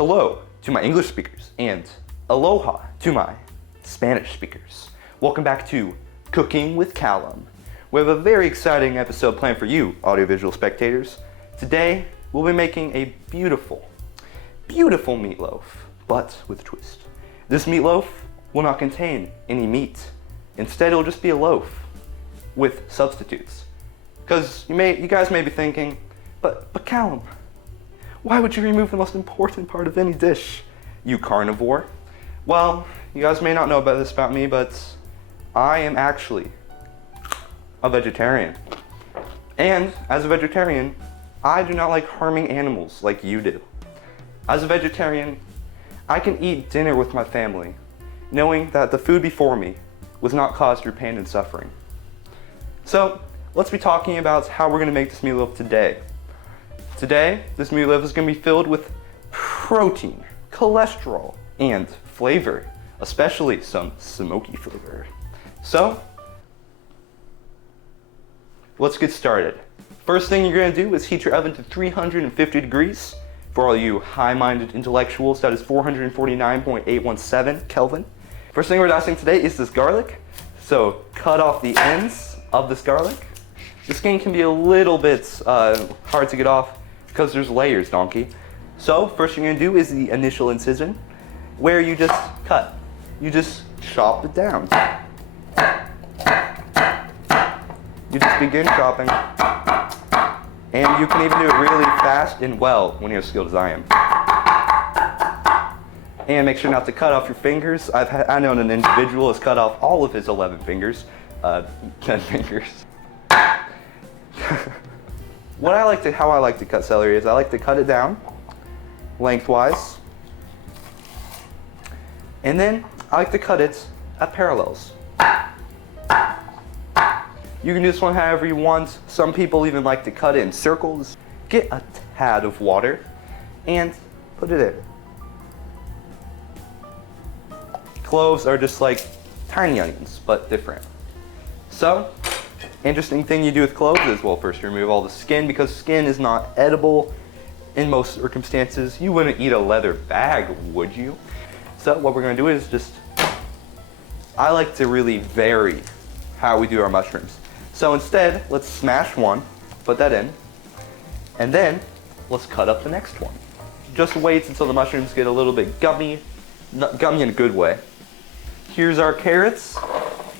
Hello to my English speakers and aloha to my Spanish speakers. Welcome back to Cooking with Callum. We have a very exciting episode planned for you, audiovisual spectators. Today, we'll be making a beautiful, beautiful meatloaf, but with a twist. This meatloaf will not contain any meat. Instead, it'll just be a loaf with substitutes. Because you guys may be thinking, but Callum, why would you remove the most important part of any dish, you carnivore? Well, you guys may not know about this about me, but I am actually a vegetarian. And as a vegetarian, I do not like harming animals like you do. As a vegetarian, I can eat dinner with my family, knowing that the food before me was not caused through pain and suffering. So, let's be talking about how we're gonna make this meatloaf today. Today, this meatloaf is going to be filled with protein, cholesterol, and flavor, especially some smoky flavor. So, let's get started. First thing you're going to do is heat your oven to 350 degrees. For all you high-minded intellectuals, that is 449.817 Kelvin. First thing we're dicing today is this garlic. So, cut off the ends of this garlic. The skin can be a little bit hard to get off, because there's layers, donkey. So, first thing you're gonna do is the initial incision, where you just cut. You just chop it down. You just begin chopping. And you can even do it really fast and well when you're as skilled as I am. And make sure not to cut off your fingers. I know an individual has cut off all of his 11 fingers. 10 fingers. How I like to cut celery is I like to cut it down lengthwise, and then I like to cut it at parallels. You can do this one however you want. Some people even like to cut it in circles. Get a tad of water and put it in. Cloves are just like tiny onions, but different. So, interesting thing you do with cloves is, well, first you remove all the skin, because skin is not edible in most circumstances. You wouldn't eat a leather bag, would you? So what we're gonna do is I like to really vary how we do our mushrooms. So instead, let's smash one, put that in, and then let's cut up the next one. Just wait until the mushrooms get a little bit gummy in a good way. Here's our carrots,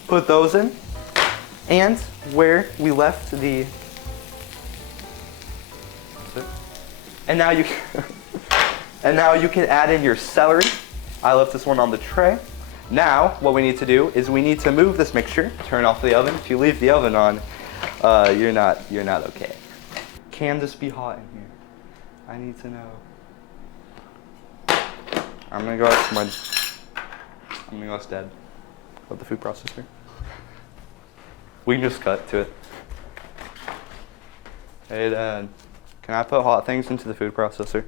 put those in. And where we left the, and now you can add in your celery. I left this one on the tray. Now what we need to do is we need to move this mixture. Turn off the oven. If you leave the oven on, you're not okay. Can this be hot in here? I need to know. I'm gonna go instead of the food processor. We can just cut to it. Hey Dad, can I put hot things into the food processor?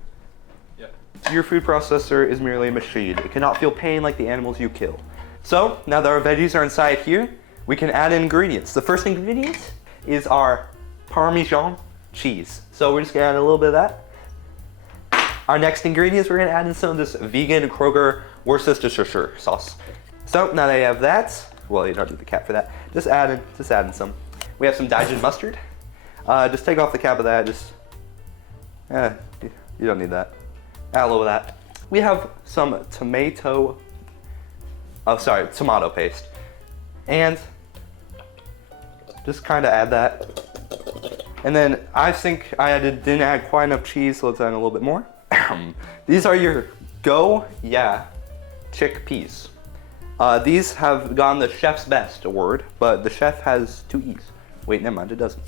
Yeah. Your food processor is merely a machine. It cannot feel pain like the animals you kill. So, now that our veggies are inside here, we can add in ingredients. The first ingredient is our Parmesan cheese. So we're just gonna add a little bit of that. Our next ingredients, we're gonna add in some of this vegan Kroger Worcestershire sauce. So, now that you have that, well, you don't need the cap for that. Just add in some. We have some Dijon mustard. Just take off the cap of that. You don't need that. Add a little of that. We have some tomato paste. And just kind of add that. And then I think I didn't add quite enough cheese, so let's add a little bit more. These are your chickpeas. These have gotten the chef's best award, but the chef has 2 E's. Wait, never mind, it doesn't.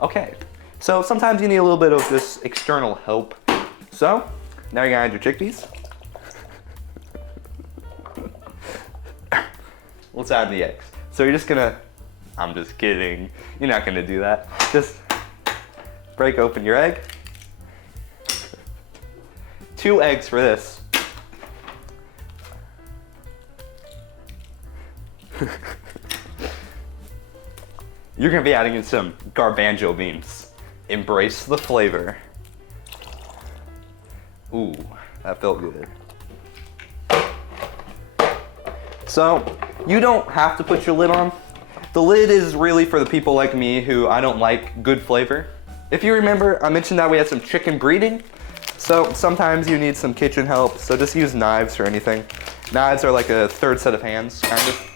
Okay, so sometimes you need a little bit of this external help. So, now you're gonna add your chickpeas. Let's add the eggs. So you're just gonna, I'm just kidding. You're not gonna do that. Just break open your egg. 2 eggs for this. You're gonna be adding in some garbanzo beans. Embrace the flavor. Ooh, that felt good. So, you don't have to put your lid on. The lid is really for the people like me who I don't like good flavor. If you remember, I mentioned that we had some chicken breeding. So sometimes you need some kitchen help, so just use knives or anything. Knives are like a third set of hands, kind of.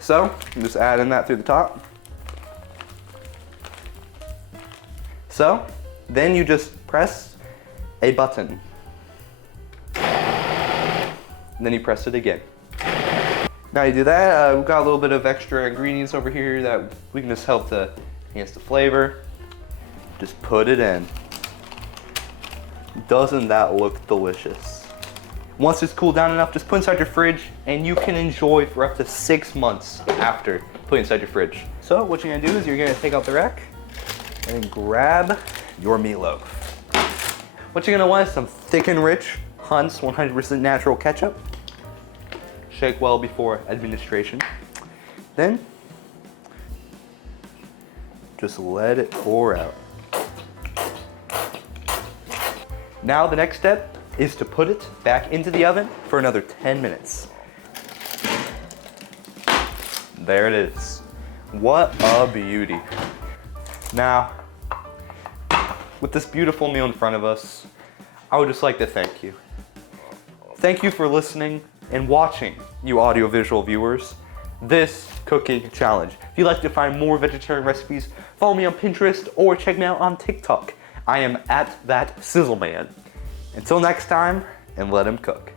So, you just add in that through the top. So, then you just press a button. And then you press it again. Now you do that, we've got a little bit of extra ingredients over here that we can just help to enhance the flavor. Just put it in. Doesn't that look delicious? Once it's cooled down enough, just put inside your fridge and you can enjoy for up to 6 months after putting inside your fridge. So what you're gonna do is you're gonna take out the rack and grab your meatloaf. What you're gonna want is some thick and rich Hunt's 100% natural ketchup. Shake well before administration. Then, just let it pour out. Now the next step is to put it back into the oven for another 10 minutes. There it is. What a beauty. Now, with this beautiful meal in front of us, I would just like to thank you. Thank you for listening and watching, you audiovisual viewers, this cooking challenge. If you'd like to find more vegetarian recipes, follow me on Pinterest or check me out on TikTok. I am at that sizzle man. Until next time, and let him cook.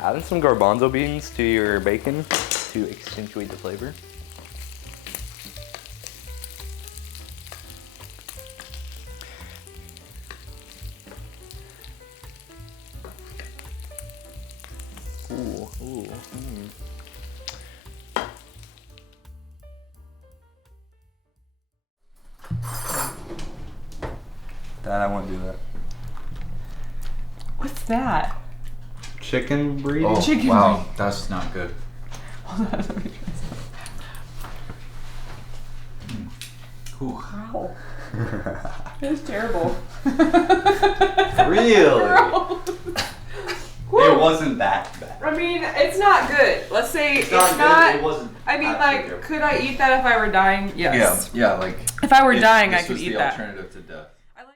Adding some garbanzo beans to your bacon to accentuate the flavor. Ooh, ooh, Dad, I won't do that. What's that? Chicken breeding? Oh, Chicken wow, breeding. that's not good. Hold on, let me try some. Ooh. Wow. It's terrible. Really? It wasn't that bad. I mean, it's not good. Let's say it's not not. good, it wasn't I mean, actually like, good. could I eat that if I were dying? Yes. Yeah, like If I were if dying, this I could was eat the that. alternative